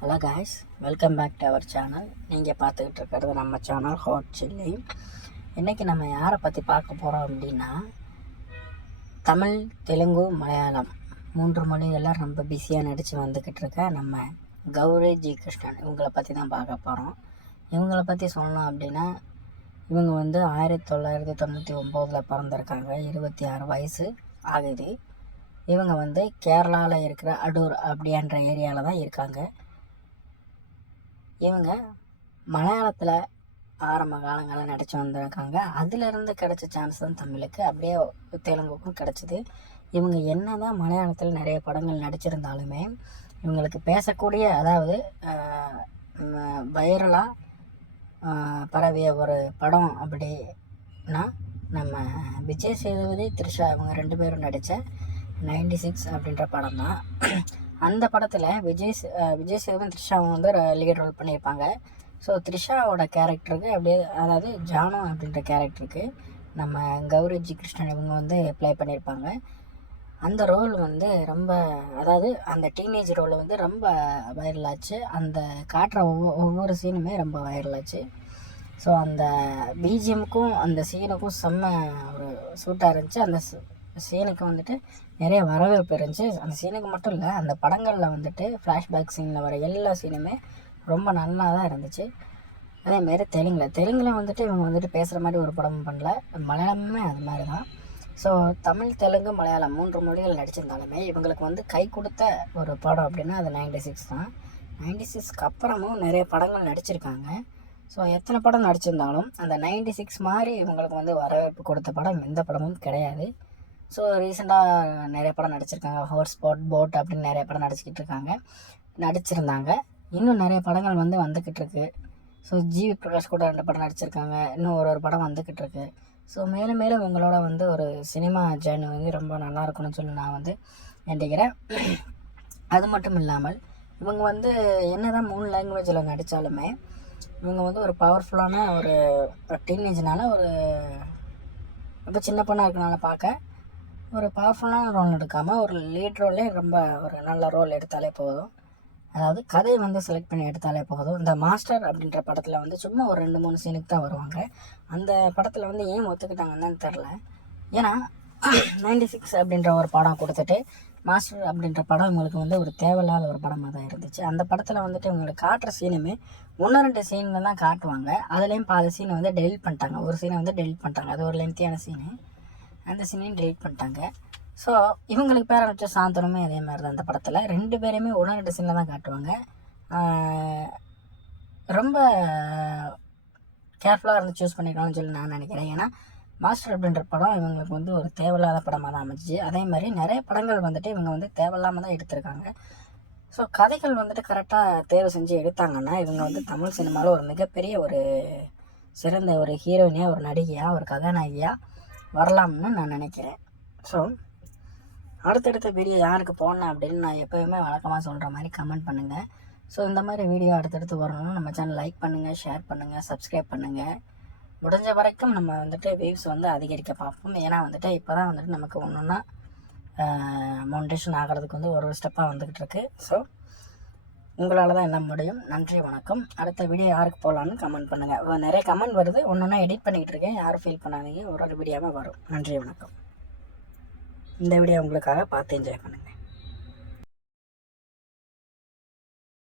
Hello guys, welcome back to our channel. நீங்கள் பார்த்துக்கிட்டு இருக்கிறது நம்ம சேனல் ஹாட் சில்லி. இன்றைக்கி நம்ம யாரை பற்றி பார்க்க போகிறோம் அப்படின்னா, தமிழ், தெலுங்கு, மலையாளம் 3 மொழிகளில் ரொம்ப பிஸியாக நடித்து வந்துக்கிட்டு இருக்க நம்ம கௌரி ஜி கிருஷ்ணன் இவங்களை பற்றி தான் பார்க்க போகிறோம். இவங்களை பற்றி சொல்லணும் அப்படின்னா, இவங்க 1999 பிறந்திருக்காங்க. 26 வயசு ஆகுது. இவங்க கேரளாவில் இருக்கிற அடூர் அப்படின்ற ஏரியாவில் தான் இருக்காங்க. இவங்க மலையாளத்தில் ஆரம்ப காலங்களில் நடித்து வந்திருக்காங்க. அதிலிருந்து கிடைச்ச சான்ஸ் தான் தமிழுக்கு, அப்படியே தெலுங்குக்கும் கிடச்சிது. இவங்க என்ன தான் மலையாளத்தில் நிறைய படங்கள் நடிச்சிருந்தாலுமே இவங்களுக்கு பேசக்கூடிய, அதாவது வைரலாக பரவிய ஒரு படம் அப்படின்னா நம்ம விஜய் சேதுபதி, த்ரிஷா இவங்க 2 பேரும் நடித்த 96 அப்படின்ற படம் தான். அந்த படத்தில் விஜய் சேதுபதி, த்ரிஷாவும் லீட் ரோல் பண்ணியிருப்பாங்க. ஸோ த்ரிஷாவோட கேரக்டருக்கு அப்படியே, அதாவது ஜானு அப்படின்ற கேரக்டருக்கு நம்ம கௌரி ஜி கிருஷ்ணன் இவங்க ப்ளே பண்ணியிருப்பாங்க. அந்த ரோல் ரொம்ப, அதாவது அந்த டீனேஜ் ரோல் ரொம்ப வைரலாச்சு. அந்த காட்டுற ஒவ்வொரு சீனுமே ரொம்ப வைரலாச்சு. ஸோ அந்த பிஜிஎம்முக்கும் அந்த சீனுக்கும் செம்ம ஒரு சூட்டாக இருந்துச்சு. அந்த சீனுக்கு நிறைய வரவேற்பு இருந்துச்சு. அந்த சீனுக்கு மட்டும் இல்லை, அந்த படங்களில் ஃப்ளாஷ்பேக் சீனில் வர எல்லா சீனுமே ரொம்ப நல்லா தான் இருந்துச்சு. அதேமாரி தெலுங்கில் இவங்க பேசுகிற மாதிரி ஒரு படமும் பண்ணல. மலையாளமுமே அது மாதிரி தான். ஸோ தமிழ், தெலுங்கு, மலையாளம் 3 மொழிகள் நடிச்சிருந்தாலுமே இவங்களுக்கு கை கொடுத்த ஒரு படம் அப்படின்னா அது 96 தான். 96க்கு அப்புறமும் நிறைய படங்கள் நடிச்சிருக்காங்க. ஸோ எத்தனை படம் நடிச்சிருந்தாலும் அந்த 96 மாதிரி இவங்களுக்கு வரவேற்பு கொடுத்த படம் எந்த படமும் கிடையாது. ஸோ ரீசெண்டாக நிறைய படம் நடிச்சிருக்காங்க. ஹாட்ஸ்பாட், போட் அப்படின்னு நிறைய படம் நடிச்சிருந்தாங்க. இன்னும் நிறைய படங்கள் வந்துக்கிட்டு இருக்கு. ஸோ ஜிவி பிரகாஷ் கூட 2 படம் நடிச்சிருக்காங்க. இன்னும் ஒரு படம் வந்துக்கிட்டு இருக்கு. ஸோ மேலும் மேலும் இவங்களோட ஒரு சினிமா ஜேர்னி ரொம்ப நல்லா இருக்குன்னு சொல்லி நான் வேண்டிக்கிறேன். அது மட்டும் இல்லாமல் இவங்க என்ன தான் 3 லாங்குவேஜில் நடித்தாலுமே இவங்க ஒரு பவர்ஃபுல்லான ஒரு டீனேஜ்னால, ஒரு ரொம்ப சின்ன பொண்ணாக இருக்கனால பார்க்க ஒரு பவர்ஃபுல்லான ரோல் எடுக்காமல் ஒரு லீட் ரோலே ரொம்ப ஒரு நல்ல ரோல் எடுத்தாலே போதும். அதாவது கதையை செலக்ட் பண்ணி எடுத்தாலே போதும். இந்த மாஸ்டர் அப்படின்ற படத்தில் சும்மா ஒரு 2-3 சீனுக்கு தான் வருவாங்க. அந்த படத்தில் ஏன் ஒத்துக்கிட்டாங்கன்னு தெரில. ஏன்னா 96 அப்படின்ற ஒரு படம் கொடுத்துட்டு மாஸ்டர் அப்படின்ற படம் இவங்களுக்கு ஒரு தேவையில்லாத ஒரு படமாக தான் இருந்துச்சு. அந்த படத்தில் இவங்களுக்கு காட்டுற சீனுமே 1-2 சீனில் தான் காட்டுவாங்க. அதுலேயும் பாதி சீனை டெலிட் பண்ணிட்டாங்க. ஒரு சீனை டெலிட் பண்ணிட்டாங்க. அது ஒரு லென்த்தியான சீனு. அந்த சீனையும் டெலிட் பண்ணிட்டாங்க. ஸோ இவங்களுக்கு பேரை வச்ச சாந்தனுமே அதே மாதிரி தான். அந்த படத்தில் 2 பேரையுமே 1-2 சீனில் தான் காட்டுவாங்க. ரொம்ப கேர்ஃபுல்லாக இருந்து சூஸ் பண்ணிக்கலாம்னு சொல்லி நான் நினைக்கிறேன். ஏன்னா மாஸ்டர் அப்படின்ற படம் இவங்களுக்கு ஒரு தேவையில்லாத படமாக தான் அமைஞ்சிச்சு. அதே மாதிரி நிறைய படங்கள் இவங்க தேவையில்லாமல் தான் எடுத்திருக்காங்க. ஸோ கதைகள் கரெக்டாக தேர்வு செஞ்சு எடுத்தாங்கன்னா இவங்க தமிழ் சினிமாவில் ஒரு மிகப்பெரிய ஒரு சிறந்த ஒரு ஹீரோயினியாக, ஒரு நடிகையாக, ஒரு கதாநாயகியாக வரலாம்னு நான் நினைக்கிறேன். ஸோ அடுத்தடுத்த வீடியோ யாருக்கு போடணும் அப்படின்னு நான் எப்போயுமே வழக்கமாக சொல்கிற மாதிரி கமெண்ட் பண்ணுங்கள். ஸோ இந்த மாதிரி வீடியோ அடுத்தடுத்து வரணும்னு நம்ம சேனல் லைக் பண்ணுங்கள், ஷேர் பண்ணுங்கள், சப்ஸ்கிரைப் பண்ணுங்கள். முடிஞ்ச வரைக்கும் நம்ம வியூஸ் அதிகரிக்க பார்ப்போம். ஏன்னா இப்போ தான் நமக்கு ஒன்றுன்னா மோனிடேஷன் ஆகிறதுக்கு ஒரு ஸ்டெப்பாக வந்துக்கிட்டு இருக்கு. ஸோ உங்களால் தான் என்ன முடியும். நன்றி, வணக்கம். அடுத்த வீடியோ யாருக்கு போடலான்னு கமெண்ட் பண்ணுங்கள். நிறைய கமெண்ட் வருது, ஒன்றுன்னா எடிட் பண்ணிக்கிட்டு இருக்கேன். யாரும் ஃபீல் பண்ணாதீங்க, ஒரு வீடியோவாக வரும். நன்றி, வணக்கம். இந்த வீடியோ உங்களுக்காக பார்த்து என்ஜாய் பண்ணுங்கள்.